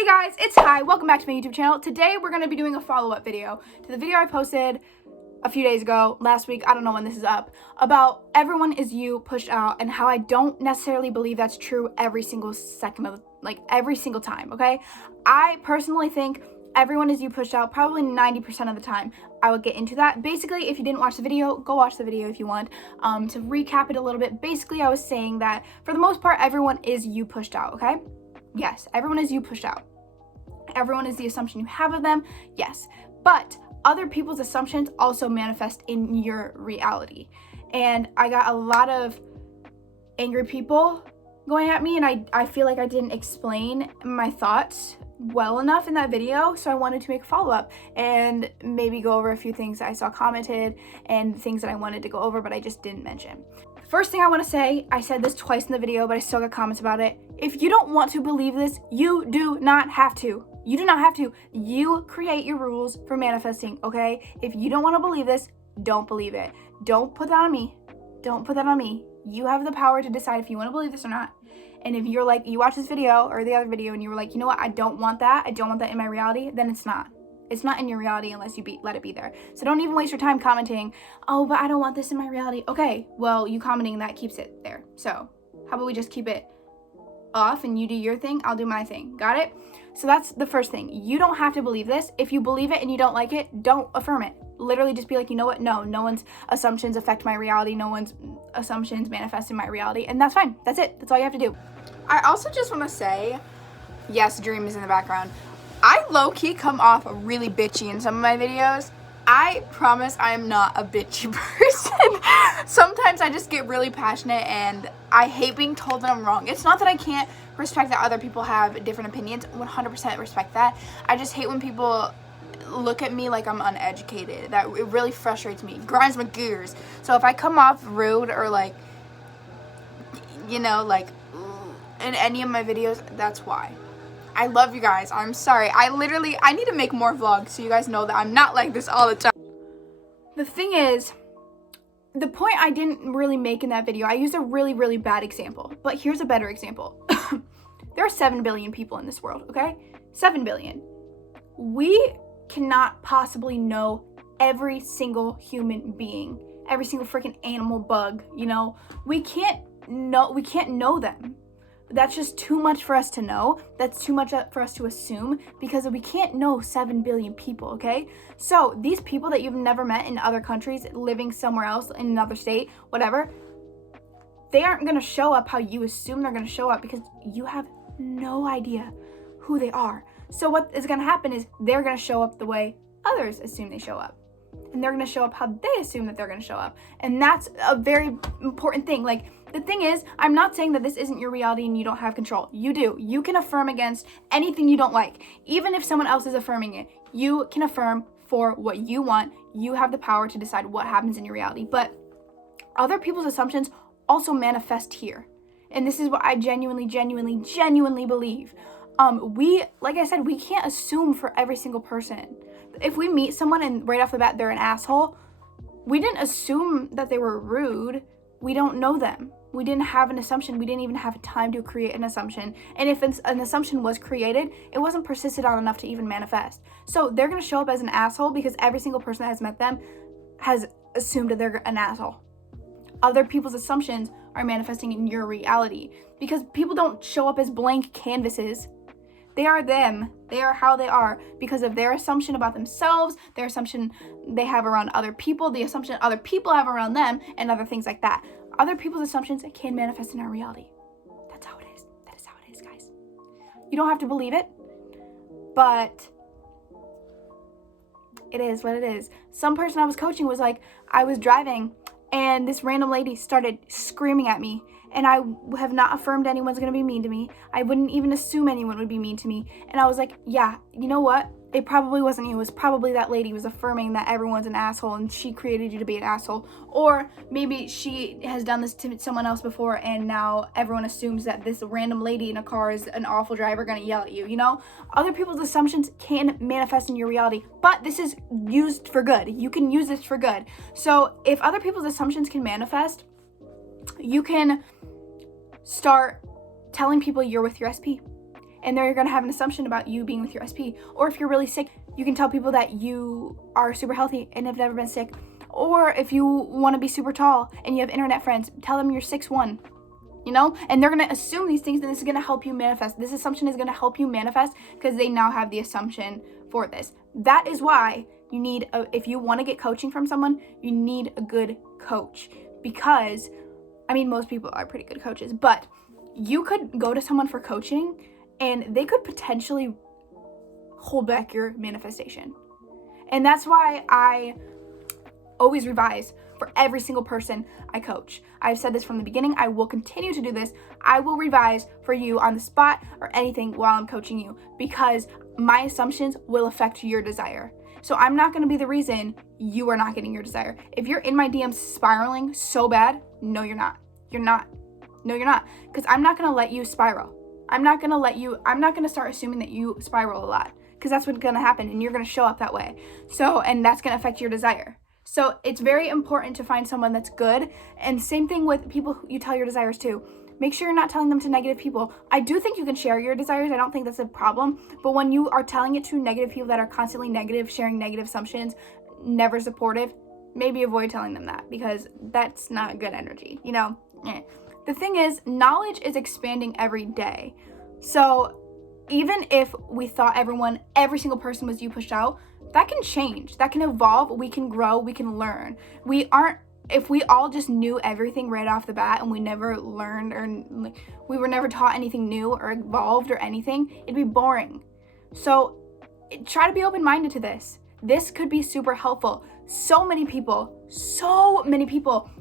Hey guys, it's Hi. Welcome back to my YouTube channel. Today we're going to be doing a follow-up video to the video I posted a few days ago, last week, I don't know when this is up, about everyone is you pushed out and how I don't necessarily believe that's true every single second of, every single time, okay? I personally think everyone is you pushed out probably 90% of the time. I would get into that. Basically, if you didn't watch the video, go watch the video if you want. To recap it a little bit, basically I was saying that for the most part, everyone is you pushed out, okay? Yes, everyone is you pushed out. Everyone is the assumption you have of them, yes. But other people's assumptions also manifest in your reality. And I got a lot of angry people going at me, and I feel like I didn't explain my thoughts well enough in that video, so I wanted to make a follow-up and maybe go over a few things that I saw commented and things that I wanted to go over but I just didn't mention. First thing I want to say, I said this twice in the video but I still got comments about it. If you don't want to believe this, you do not have to. You do not have to. You create your rules for manifesting, okay? If you don't want to believe this, don't believe it. Don't put that on me. Don't put that on me. You have the power to decide if you want to believe this or not. And if you're like, you watch this video or the other video and you were like, you know what, I don't want that. I don't want that in my reality, then it's not. It's not in your reality unless you let it be there. So don't even waste your time commenting, oh, but I don't want this in my reality. Okay, well, you commenting that keeps it there. So how about we just keep it off and you do your thing, I'll do my thing. Got it? So that's the first thing. You don't have to believe this. If you believe it and you don't like it, don't affirm it. Literally just be like, you know what? No one's assumptions affect my reality. No one's assumptions manifest in my reality. And that's fine. That's it. That's all you have to do. I also just want to say, yes, Dream is in the background. I low-key come off really bitchy in some of my videos. I promise I am not a bitchy person. Sometimes I just get really passionate and I hate being told that I'm wrong. It's not that I can't respect that other people have different opinions. 100% respect that. I just hate when people look at me like I'm uneducated. That it really frustrates me. It grinds my gears. So if I come off rude or like, you know, like in any of my videos, that's why. I love you guys. I'm sorry. I need to make more vlogs so you guys know that I'm not like this all the time. The thing is, the point I didn't really make in that video, I used a really, really bad example. But here's a better example. There are 7 billion people in this world, okay? 7 billion. We cannot possibly know every single human being, every single freaking animal, bug, you know? We can't know them. That's just too much for us to know. That's too much for us to assume because we can't know 7 billion people, okay? So these people that you've never met in other countries, living somewhere else in another state, whatever, they aren't going to show up how you assume they're going to show up because you have no idea who they are. So what is going to happen is they're going to show up the way others assume they show up. And they're going to show up how they assume that they're going to show up. And that's a very important thing. Like, the thing is, I'm not saying that this isn't your reality and you don't have control. You do. You can affirm against anything you don't like. Even if someone else is affirming it, you can affirm for what you want. You have the power to decide what happens in your reality. But other people's assumptions also manifest here. And this is what I genuinely believe. Like I said, we can't assume for every single person. If we meet someone and right off the bat they're an asshole, we didn't assume that they were rude. We don't know them. We didn't have an assumption. We didn't even have time to create an assumption. And if an assumption was created, it wasn't persisted on enough to even manifest. So they're going to show up as an asshole because every single person that has met them has assumed that they're an asshole. Other people's assumptions are manifesting in your reality because people don't show up as blank canvases. They are them. They are how they are because of their assumption about themselves, their assumption they have around other people, the assumption other people have around them, and other things like that. Other people's assumptions can manifest in our reality. That's how it is. That is how it is, guys. You don't have to believe it, but it is what it is. Some person I was coaching was like, I was driving and this random lady started screaming at me. And I have not affirmed anyone's going to be mean to me. I wouldn't even assume anyone would be mean to me. And I was like, yeah, you know what? It probably wasn't you. It was probably that lady was affirming that everyone's an asshole and she created you to be an asshole. Or maybe she has done this to someone else before and now everyone assumes that this random lady in a car is an awful driver going to yell at you, you know? Other people's assumptions can manifest in your reality, but this is used for good. You can use this for good. So if other people's assumptions can manifest, you can start telling people you're with your SP. and they're going to have an assumption about you being with your SP. Or if you're really sick, you can tell people that you are super healthy and have never been sick. Or if you want to be super tall and you have internet friends, tell them you're 6'1", you know? And they're going to assume these things, and this is going to help you manifest. This assumption is going to help you manifest because they now have the assumption for this. That is why you need, if you want to get coaching from someone, you need a good coach. Because, I mean, most people are pretty good coaches, but you could go to someone for coaching and they could potentially hold back your manifestation. And that's why I always revise for every single person I coach. I've said this from the beginning. I will continue to do this. I will revise for you on the spot or anything while I'm coaching you, because my assumptions will affect your desire. So I'm not going to be the reason you are not getting your desire. If you're in my DMs spiraling so bad, no, you're not. You're not. No, you're not. Because I'm not going to let you spiral. I'm not going to start assuming that you spiral a lot, because that's what's going to happen, and you're going to show up that way. So, and that's going to affect your desire. So it's very important to find someone that's good. And same thing with people who you tell your desires to. Make sure you're not telling them to negative people. I do think you can share your desires. I don't think that's a problem. But when you are telling it to negative people that are constantly negative, sharing negative assumptions, never supportive, maybe avoid telling them that, because that's not good energy, you know? The thing is, knowledge is expanding every day. So even if we thought every single person was you pushed out, that can change, that can evolve, we can grow, we can learn. If we all just knew everything right off the bat and we never learned, or we were never taught anything new or evolved or anything, it'd be boring. So try to be open-minded to this. This could be super helpful. So many people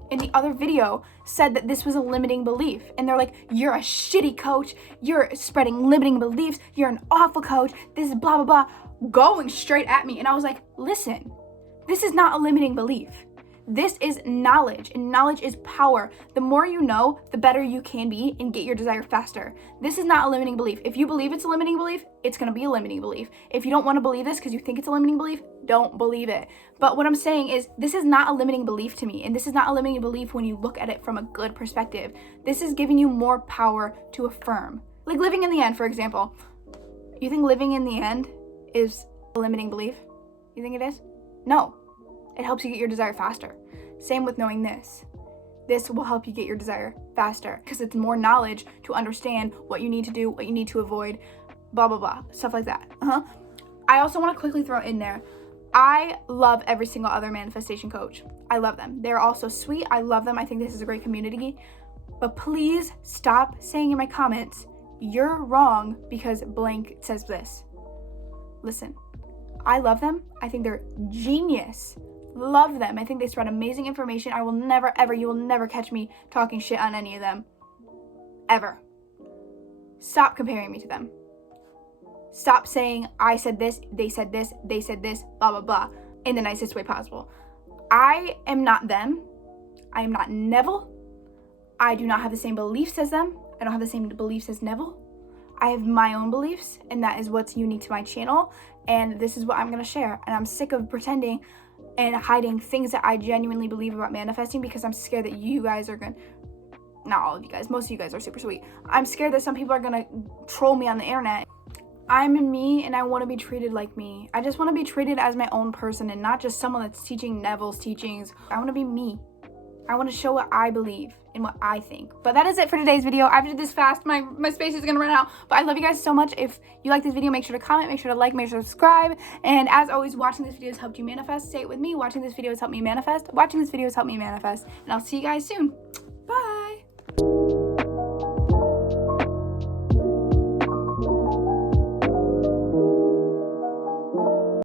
in the other video said that this was a limiting belief. And they're like, you're a shitty coach. You're spreading limiting beliefs. You're an awful coach. This is blah, blah, blah. Going straight at me. And I was like, listen, this is not a limiting belief. This is knowledge, and knowledge is power. The more you know, the better you can be and get your desire faster. This is not a limiting belief. If you believe it's a limiting belief, it's going to be a limiting belief. If you don't want to believe this because you think it's a limiting belief, don't believe it. But what I'm saying is, this is not a limiting belief to me, and this is not a limiting belief when you look at it from a good perspective. This is giving you more power to affirm. Like living in the end, for example. You think living in the end is a limiting belief? You think it is? No. It helps you get your desire faster. Same with knowing this. This will help you get your desire faster because it's more knowledge to understand what you need to do, what you need to avoid, blah, blah, blah, stuff like that. I also want to quickly throw in there, I love every single other manifestation coach. I love them. They're all so sweet. I love them. I think this is a great community. But please stop saying in my comments, you're wrong because blank says this. Listen, I love them. I think they're genius. Love them. I think they spread amazing information. I will never, ever, you will never catch me talking shit on any of them. Ever. Stop comparing me to them. Stop saying, I said this, they said this, blah, blah, blah, in the nicest way possible. I am not them. I am not Neville. I do not have the same beliefs as them. I don't have the same beliefs as Neville. I have my own beliefs, and that is what's unique to my channel, and this is what I'm going to share. And I'm sick of pretending and hiding things that I genuinely believe about manifesting, because I'm scared that you guys are going to, not all of you guys, most of you guys are super sweet. I'm scared that some people are going to troll me on the internet. I'm me, and I want to be treated like me. I just want to be treated as my own person and not just someone that's teaching Neville's teachings. I want to be me. I want to show what I believe and what I think. But that is it for today's video. I did this fast. My space is going to run out. But I love you guys so much. If you like this video, make sure to comment, make sure to like, make sure to subscribe. And as always, watching this video has helped you manifest. Say it with me. Watching this video has helped me manifest. Watching this video has helped me manifest. And I'll see you guys soon. Bye.